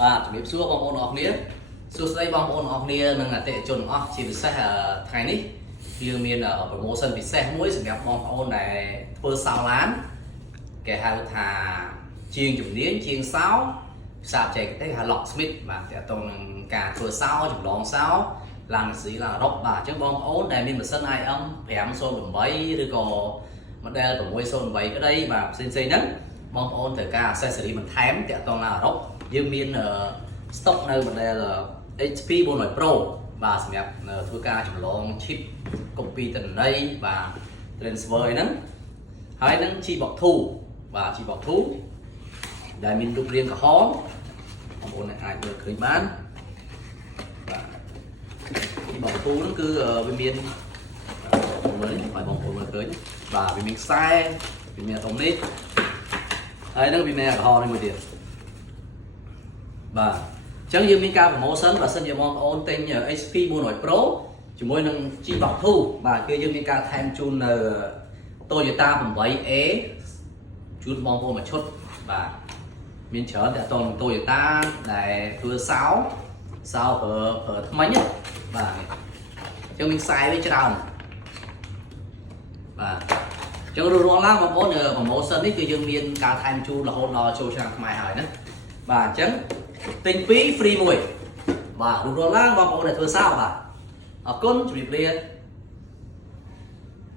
បាទជំរាបសួរបងប្អូនអរគ្នាសួស្តីបងប្អូនអរគ្នានិងអតិថិជនអស់ជាពិសេសថ្ងៃនេះយើងមាន promotion ពិសេសមួយសម្រាប់បងប្អូនដែលធ្វើសោឡានគេហៅថាជាងជំនាញជាងសោភាសាបច្ចេកទេសហៅ locksmith បាទតើតើនឹងការធ្វើសោចម្លងសោឡានស៊ីឡានរ៉ុបបាទអញ្ចឹងបងប្អូនដែលមានម៉ាស៊ីន IM 508ឬក៏ model 608ក្តីបាទផ្សេងៗហ្នឹងបងប្អូនត្រូវការ accessory បន្ថែមតាក់ទងឡានអឺរ៉ុបយើងមាន stock នៅ model HP 400 Pro បាទសម្រាប់ធ្វើការចម្លង chip copy ទិន្នន័យបាទ transfer ហ្នឹងហើយនឹង Gbox 2បាទ Gbox 2ដែលមានរូបរាងក្រហមបងប្អូនអាចមើលឃើញបានបាទ Gbox 2ហ្នឹងគឺវាមានមើលនេះឲ្យបងប្អូនមើលឃើញបាទវាមានខ្សែវាមានអាតុងនេះហើយនឹងវាមានក្រហមនេះមួយទៀតបាទអញ្ចឹងយើងមានការ promotion បើសិនជាបងប្អូនទិញ HP 400 Pro ជាមួយនឹង Gbox 2បាទគឺយើងមានការថែមជូននៅ Toyota 8A ជូនបងប្អូនមួយឈុតបាទមានច្រើនតាក់ទងនឹង Toyota ដែលធ្វើសោប្រើថ្មិញបាទអញ្ចឹងមានខ្សែវាច្រើនបាទអញ្ចឹងរាល់ឡើងបងប្អូន promotion នេះគឺយើងមានការថែមជូនរហូតដល់ចូលឆ្នាំខ្មែរហើយណាបាទអញ្ចឹងទិញ2 free 1បាទរាល់ឡើងបងប្អូនដែលធ្វើសោបាទអរគុណជម្រាបលា